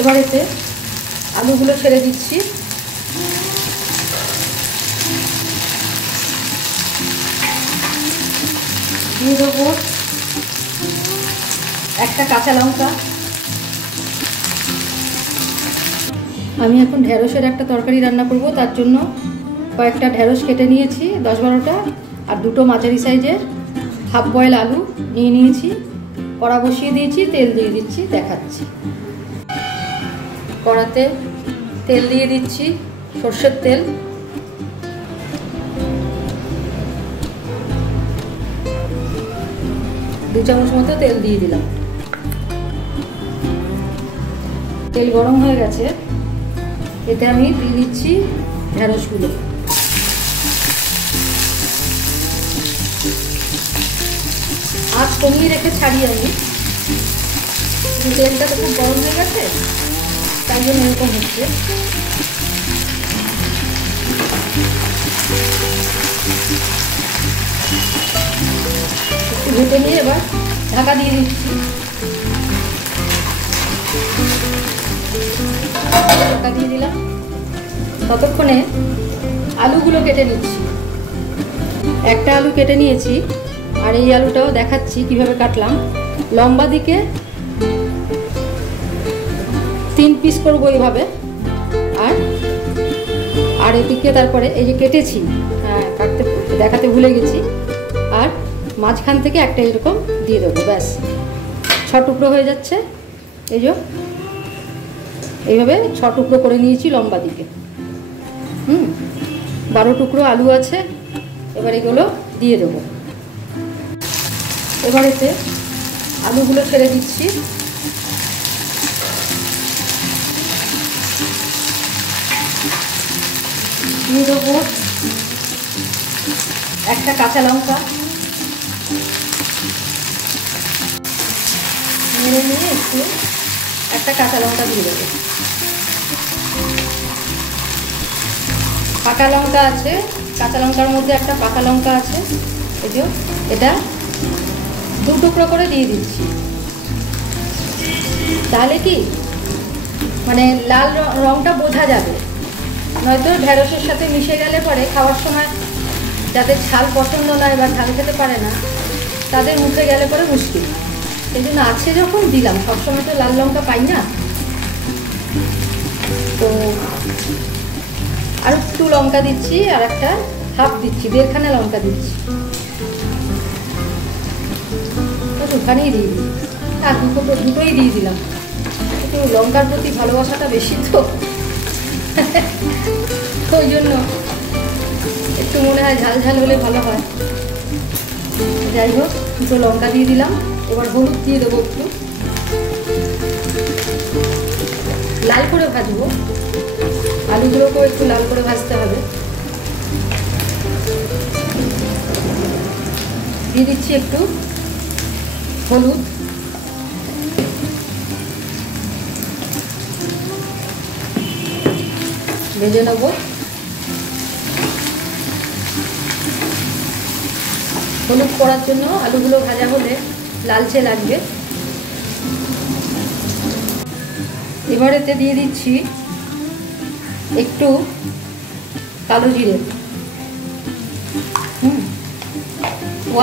এবার এতে আলুগুলো ছেড়ে দিচ্ছি। দিয়ে দেবো একটা কাঁচা লঙ্কা। আমি এখন ঢেঁড়সের একটা তরকারি রান্না করব, তার জন্য কয়েকটা ঢেঁড়স কেটে নিয়েছি 10-12টা, আর দুটো মাঝারি সাইজের হাফ বয়েল আলু নিয়ে নিয়েছি। কড়া বসিয়ে দিয়েছি, তেল দিয়ে দিচ্ছি, দেখাচ্ছি। কড়াতে তেল দিয়ে দিচ্ছি, সর্ষের তেল। দু চামচ মতো তেল দিয়ে দিলাম। তেল গরম হয়ে গেছে, এতে আমি দিয়ে দিচ্ছি ঢেঁড়সগুলো। আঁচ কমিয়ে রেখে ছাড়ি আমি, তেলটা তো খুব গরম হয়ে গেছে, তাই জন্য এরকম হচ্ছে। একটু ভেজে নিয়ে এবার ঢাকা দিয়ে দিচ্ছি। ঢাকা দিয়ে দিলাম। ততক্ষণে আলুগুলো কেটে নিচ্ছি। একটা আলু কেটে নিয়েছি, আর এই আলুটাও দেখাচ্ছি কিভাবে কাটলাম। লম্বা দিকে 3 পিস করবো এইভাবে, আর এদিকে তারপরে এই যে কেটেছি, কাটতে দেখাতে ভুলে গেছি, আর মাঝখান থেকে একটা এরকম দিয়ে দেবো। ব্যাস 6 টুকরো হয়ে যাচ্ছে। এই যে এইভাবে 6 টুকরো করে নিয়েছি লম্বা দিকে। 12 টুকরো আলু আছে, এবার এগুলো দিয়ে দেবো। এবার এতে আলুগুলো ছেড়ে দিচ্ছি। দিয়ে দেবো একটা কাঁচা লঙ্কা। নেড়ে নিয়ে একটু একটা কাঁচা লঙ্কা দিয়ে দেবো। পাকা লঙ্কা আছে, কাঁচা লঙ্কার মধ্যে একটা পাকা লঙ্কা আছে, এই যে এটা 2 টুকরো করে দিয়ে দিচ্ছি। তাহলে কি মানে লাল রঙটা বোঝা যাবে, নয়তো ঢেঁড়সের সাথে মিশে গেলে পরে খাওয়ার সময় যাদের ঝাল পছন্দ নয় বা ঝাল খেতে পারে না, তাদের মুখে গেলে পরে মুশকিল। সেই জন্য আছে যখন দিলাম, সবসময় তো লাল লঙ্কা পাই না, তো আর একটু লঙ্কা দিচ্ছি, আর একটা হাফ দিচ্ছি, 1.5খানা লঙ্কা দিচ্ছি। দুখানেই দিয়ে দিই, আর দুটোই দিয়ে দিলাম। একটু লঙ্কার প্রতি ভালোবাসাটা বেশি, তো ওই জন্য একটু মনে হয় ঝাল ঝাল হলে ভালো হয়। যাই হোক, দুটো লঙ্কা দিয়ে দিলাম। এবার হলুদ দিয়ে দেবো, একটু লাল করে ভাজবো। আলুগুলোকেও একটু লাল করে ভাজতে হবে। দিয়ে দিচ্ছি একটু হলুদ। ভেজে নেব। হলুদ করার জন্য আলুগুলো ভাজা হলে লালচে লাগবে। এবার এতে দিয়ে দিচ্ছি একটু কালো জিরে।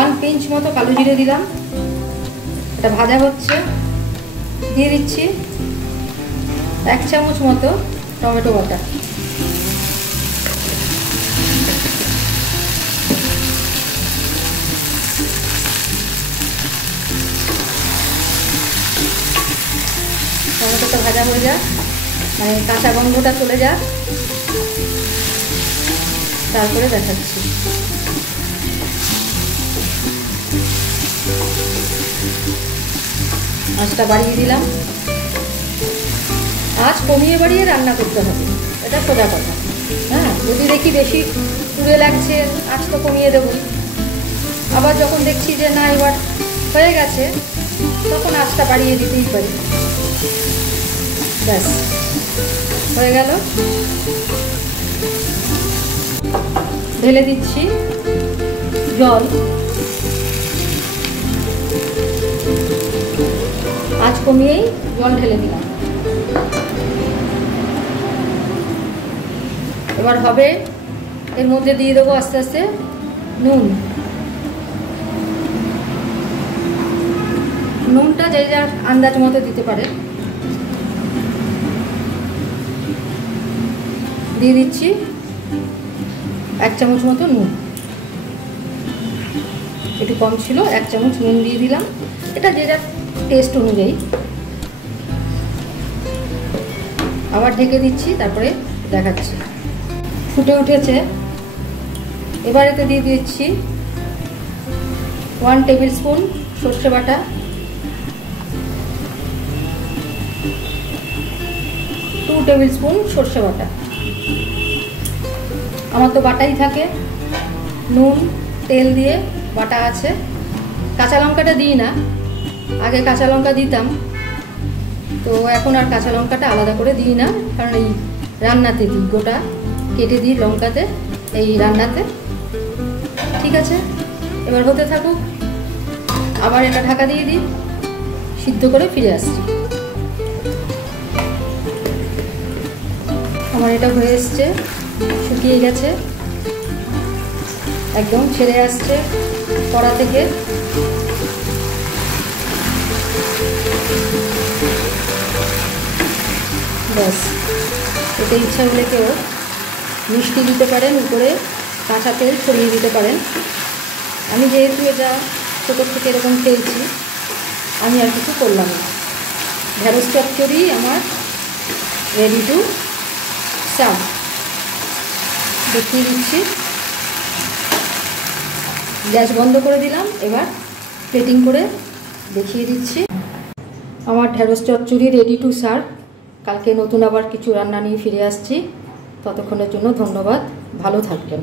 1 পিঞ্চ মতো কালো জিরে দিলাম। এটা ভাজা হচ্ছে। দিয়ে দিচ্ছি 1 চামচ মতো টমেটো বাটা। টমেটোটা ভাজা হয়ে যাক, মানে কাঁচা গন্ধটা চলে যাক, তারপরে দেখাচ্ছি। আঁচটা বাড়িয়ে দিলাম। আঁচ কমিয়ে বাড়িয়ে রান্না করতে হবে, এটা সোজা কথা। হ্যাঁ, যদি দেখি বেশি পুড়ে লাগছে, আঁচ তো কমিয়ে দেবো। আবার যখন দেখছি যে না এবার হয়ে গেছে, তখন আঁচটা বাড়িয়ে দিতেই পারি। ব্যাস হয়ে গেল। ঢেলে দিচ্ছি জল। আঁচ কমিয়েই জল ঢেলে দিলাম। এবার হবে, এর মধ্যে দিয়ে দেবো আস্তে আস্তে নুনটা যে যার আন্দাজ মতো দিতে পারে। দিয়ে দিচ্ছি 1 চামচ মতো নুন, একটু কম ছিল, 1 চামচ নুন দিয়ে দিলাম, এটা যে যার টেস্ট অনুযায়ী। আবার ঢেকে দিচ্ছি, তারপরে দেখাচ্ছি। ফুটে উঠেছে, এবার এতে দিয়ে দিচ্ছি 1 টেবিল স্পুন সর্ষে বাটা, 2 টেবিল স্পুন সর্ষে বাটা। আমার তো বাটাই থাকে, নুন তেল দিয়ে বাটা আছে। কাঁচা লঙ্কাটা দিই না, আগে কাঁচা লঙ্কা দিতাম, তো এখন আর কাঁচা লঙ্কাটা আলাদা করে দিই না, কারণ এই রান্নাতে দিই, গোটা কেটে দিই লঙ্কাতে এই রান্নাতে। ঠিক আছে, এবার হতে থাকুক, আবার এটা ঢাকা দিয়ে দিই, সিদ্ধ করে ফিরে আসছি। আমার এটা হয়ে এসছে, শুকিয়ে গেছে, একদম ছেড়ে আসছে কড়া থেকে। ব্যাস, এতে ইচ্ছা হলে কেউ মিষ্টি দিতে পারেন, উপরে কাঁচা তেল ছড়িয়ে দিতে পারেন। আমি যেহেতু এটা ছোটোর থেকে এরকম খেয়েছি, আমি আর কিছু করলাম না। ঢেঁড়স চচ্চড়ি আমার রেডি টু সার্ভ। দেখিয়ে দিচ্ছি, গ্যাস বন্ধ করে দিলাম, এবার প্লেটিং করে দেখিয়ে দিচ্ছি। আমার ঢেঁড়স চচ্চড়ি রেডি টু সার্ভ। কালকে নতুন আবার কিছু রান্না নিয়ে ফিরে আসছি, ততক্ষণের জন্য ধন্যবাদ, ভালো থাকবেন।